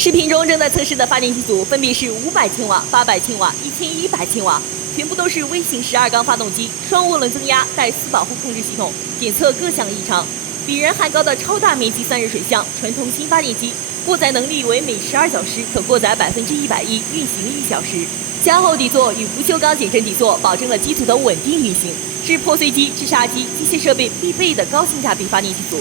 视频中正在测试的发电机组分别是500千瓦、800千瓦、1100千瓦，全部都是微型12缸发动机，双涡轮增压，带4保护控制系统，检测各项异常。比人还高的超大面积散热水箱，传统新发电机过载能力为每12小时可过载110%，运行1小时。加厚底座与不锈钢减震底座保证了机组的稳定运行，是破碎机、制砂机、机械设备必备的高性价比发电机组。